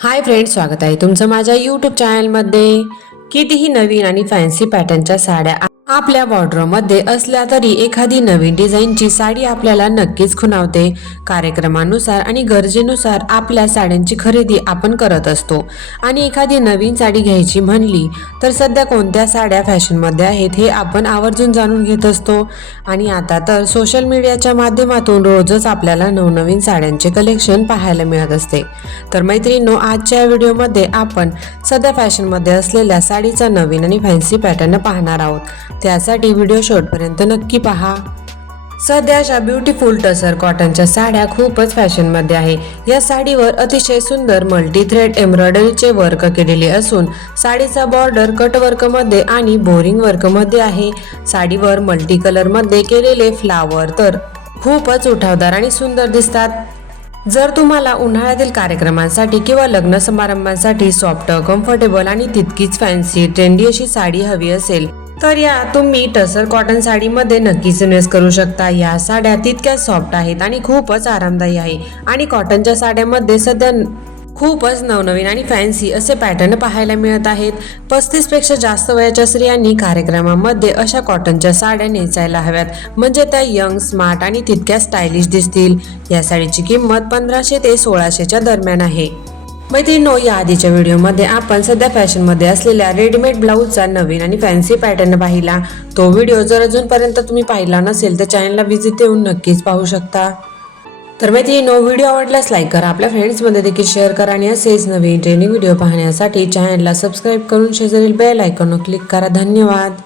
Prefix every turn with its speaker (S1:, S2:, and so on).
S1: Hi friends स्वागत आहे तुमचं माझ्या यूट्यूब चॅनलमध्ये कितीही नवीन आणि फॅन्सी पॅटर्नच्या साड्या आपल्या बॉर्डरमध्ये असल्या तरी एखादी नवीन डिझाईनची साडी आपल्याला नक्कीच खुणावते. कार्यक्रमानुसार आणि गरजेनुसार आपल्या साड्यांची खरेदी आपण करत असतो. आणि एखादी नवीन साडी घ्यायची म्हणली तर सध्या कोणत्या साड्या फॅशनमध्ये आहेत हे आपण आवर्जून जाणून घेत असतो. आणि आता तर सोशल मीडियाच्या माध्यमातून रोजच आपल्याला नवनवीन साड्यांचे कलेक्शन पाहायला मिळत असते. तर मैत्रिणींनो आजच्या व्हिडिओमध्ये आपण सध्या फॅशनमध्ये असलेल्या साडीचा नवीन आणि फॅन्सी पॅटर्न पाहणार आहोत. त्यासाठी व्हिडिओ शॉर्टपर्यंत नक्की पहा. सध्या अशा ब्युटिफुल टसर कॉटनच्या साड्या खूपच फॅशनमध्ये आहे. या साडीवर अतिशय सुंदर मल्टी थ्रेड एम्ब्रॉयडरीचे वर्क केलेले असून साडीचा बॉर्डर कट वर्कमध्ये आणि बोरिंग वर्कमध्ये आहे. साडीवर मल्टी कलरमध्ये केलेले फ्लावर तर खूपच उठावदार आणि सुंदर दिसतात. जर तुम्हाला उन्हाळ्यातील कार्यक्रमांसाठी किंवा लग्न समारंभांसाठी सॉफ्ट कम्फर्टेबल आणि तितकीच फॅन्सी ट्रेंडी अशी साडी हवी असेल तर या तुम्ही टसर कॉटन साडीमध्ये नक्कीच इन्व्हेस्ट करू शकता. या साड्या तितक्याच सॉफ्ट आहेत आणि खूपच आरामदायी आहे. आणि कॉटनच्या साड्यामध्ये सध्या खूपच नवनवीन आणि फॅन्सी असे पॅटर्न पाहायला मिळत आहेत. पस्तीसपेक्षा जास्त वयाच्या स्त्रियांनी कार्यक्रमामध्ये अशा कॉटनच्या साड्या नेचायला हव्यात. म्हणजे त्या यंग स्मार्ट आणि तितक्या स्टायलिश दिसतील. या साडीची किंमत पंधराशे ते सोळाशेच्या दरम्यान आहे. मैत्रिणो या आधीच्या व्हिडिओमध्ये आपण सध्या फॅशनमध्ये असलेल्या रेडीमेड ब्लाऊजचा नवीन आणि फॅन्सी पॅटर्न पाहिला. तो व्हिडिओ जर अजूनपर्यंत तुम्ही पाहिला नसेल तर चॅनलला व्हिजिट देऊन नक्कीच पाहू शकता. तर मैत्रिणो व्हिडिओ आवडल्यास लाईक करा. आपल्या फ्रेंड्समध्ये देखील शेअर करा आणि असेच नवीन ट्रेनिंग व्हिडिओ पाहण्यासाठी चॅनलला सबस्क्राईब करून शेजारील बेल आयकॉनवर क्लिक करा. धन्यवाद.